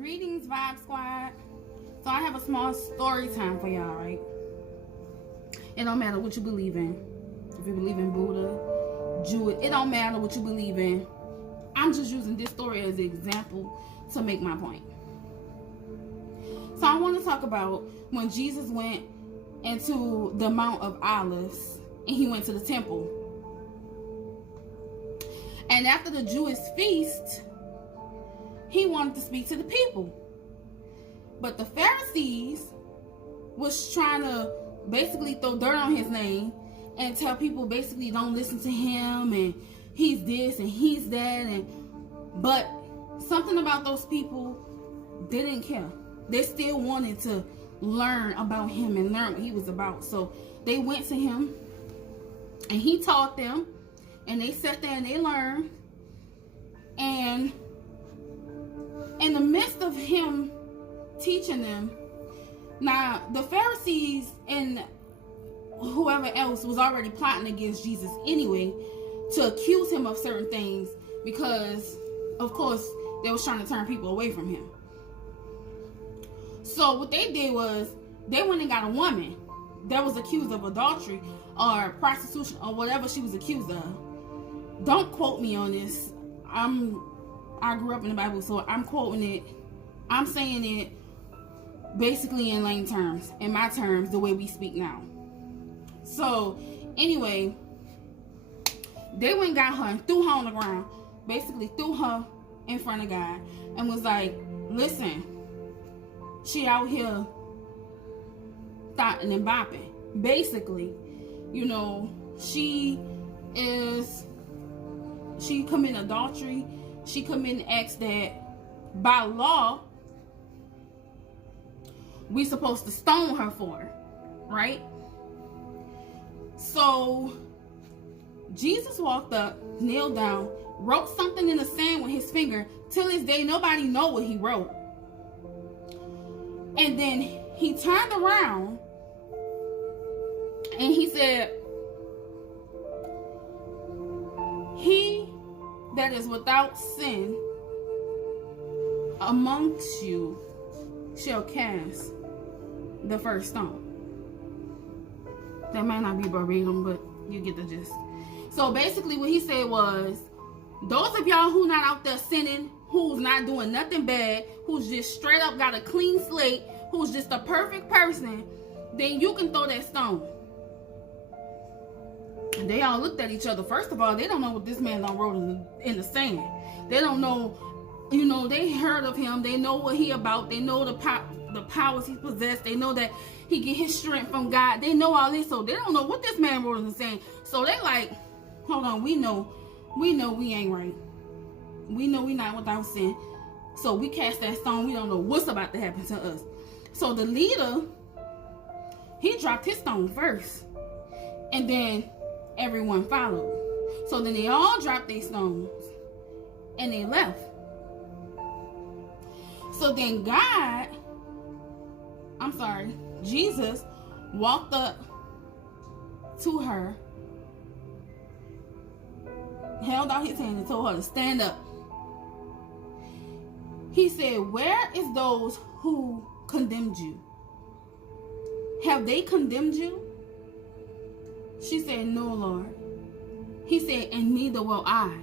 Greetings, Vibe Squad. So I have a small story time for y'all, right? It don't matter what you believe in. If you believe in Buddha, Jewish, it don't matter what you believe in. I'm just using this story as an example to make my point. So I want to talk about when Jesus went into the Mount of Olives and he went to the temple. And after the Jewish feast, he wanted to speak to the people. But the Pharisees was trying to basically throw dirt on his name and tell people basically don't listen to him and he's this and he's that. But something about those people, they didn't care. They still wanted to learn about him and learn what he was about. So they went to him and he taught them, and they sat there and they learned. And in the midst of him teaching them, now the Pharisees and whoever else was already plotting against Jesus anyway to accuse him of certain things, because of course they was trying to turn people away from him. So what they did was they went and got a woman that was accused of adultery or prostitution or whatever she was accused of. Don't quote me on this. I grew up in the Bible, so I'm quoting it. I'm saying it basically in lame terms, in my terms, the way we speak now. So anyway, they went and got her and threw her on the ground, basically threw her in front of God and was like, listen, she out here thotting and bopping. Basically, you know, she committed adultery. She committed acts that by law we supposed to stone her for, right? So Jesus walked up, kneeled down, wrote something in the sand with his finger. Till this day, nobody know what he wrote. And then he turned around and he said, he that is without sin amongst you shall cast the first stone. That might not be verbatim, but you get the gist. So basically what he said was, those of y'all who not out there sinning, who's not doing nothing bad, who's just straight up got a clean slate, who's just a perfect person, then you can throw that stone. And they all looked at each other. First of all, they don't know what this man done wrote in the sand. They don't know, you know, they heard of him. They know what he about. They know the powers he possessed. They know that he get his strength from God. They know all this, so they don't know what this man wrote in the sand. So they like, hold on, we know we ain't right. We know we not without sin. So we cast that stone. We don't know what's about to happen to us. So the leader, he dropped his stone first. And then everyone followed. So then they all dropped their stones. And they left. So then Jesus walked up to her, held out his hand and told her to stand up. He said, where is those who condemned you? Have they condemned you? She said, no, Lord. He said, and neither will I.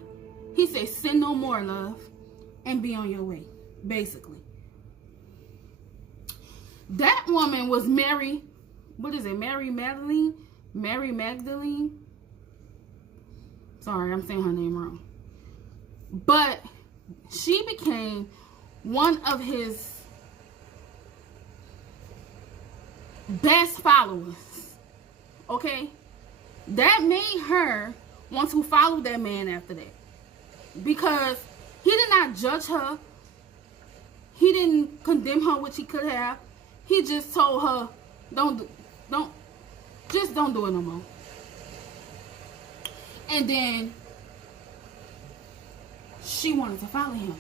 He said, sin no more, love, and be on your way, basically. That woman was Mary, Mary Magdalene? Mary Magdalene? Sorry, I'm saying her name wrong. But she became one of his best followers. Okay? That made her want to follow that man after that. Because he did not judge her. He didn't condemn her, which he could have. He just told her, don't do it no more. And then she wanted to follow him.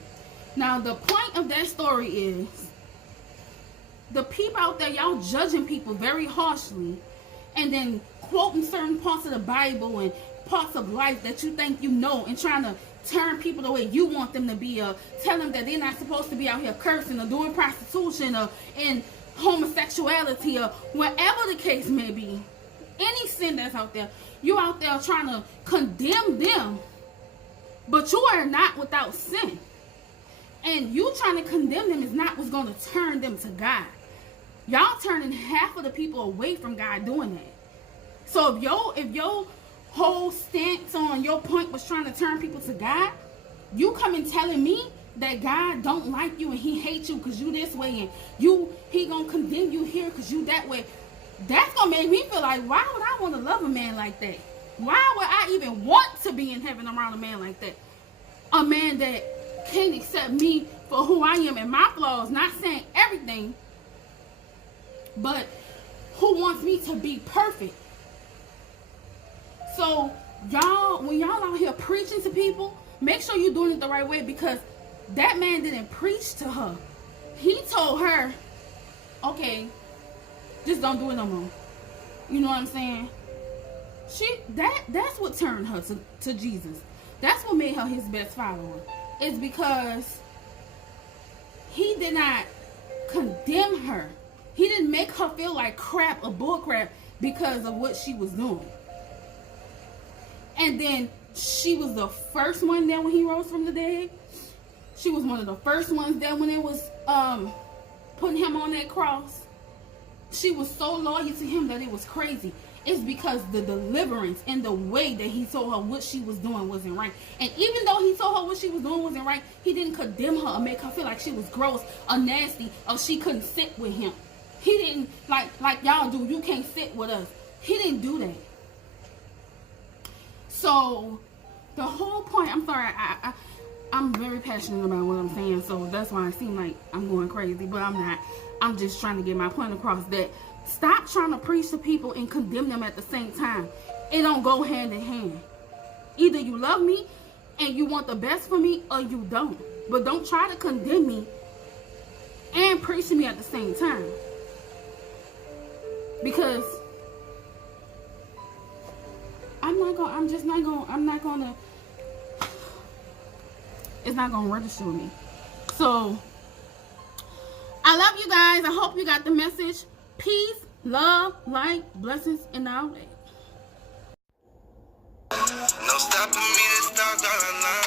Now, the point of that story is, the people out there, y'all judging people very harshly and then quoting certain parts of the Bible and parts of life that you think you know and trying to turn people the way you want them to be, or tell them that they're not supposed to be out here cursing or doing prostitution or in homosexuality or whatever the case may be. Any sin that's out there, you out there trying to condemn them, but you are not without sin. And you trying to condemn them is not what's going to turn them to God. Y'all turning half of the people away from God doing that. So if your whole stance on your point was trying to turn people to God, you coming telling me that God don't like you and he hates you because you this way, and he gonna condemn you here because you that way, that's gonna make me feel like, why would I want to love a man like that? Why would I even want to be in heaven around a man like that? A man that can't accept me for who I am and my flaws, not saying everything, but who wants me to be perfect. So y'all, when y'all out here preaching to people, make sure you're doing it the right way, because that man didn't preach to her. He told her, okay, just don't do it no more. You know what I'm saying? That's what turned her to Jesus. That's what made her his best follower. It's because he did not condemn her. He didn't make her feel like crap or bull crap because of what she was doing. And then she was the first one there when he rose from the dead. She was one of the first ones there when it was putting him on that cross. She was so loyal to him that it was crazy. It's because the deliverance and the way that he told her what she was doing wasn't right. And even though he told her what she was doing wasn't right, he didn't condemn her or make her feel like she was gross or nasty or she couldn't sit with him. He didn't, like y'all do, you can't sit with us. He didn't do that. So the whole point, I'm sorry, I'm very passionate about what I'm saying, so that's why I seem like I'm going crazy, but I'm not. I'm just trying to get my point across, that stop trying to preach to people and condemn them at the same time. It don't go hand in hand. Either you love me and you want the best for me, or you don't. But don't try to condemn me and preach to me at the same time. Because it's not gonna register with me. So I love you guys. I hope you got the message. Peace, love, light, blessings, and all that. No stopping me, the stars are aligned.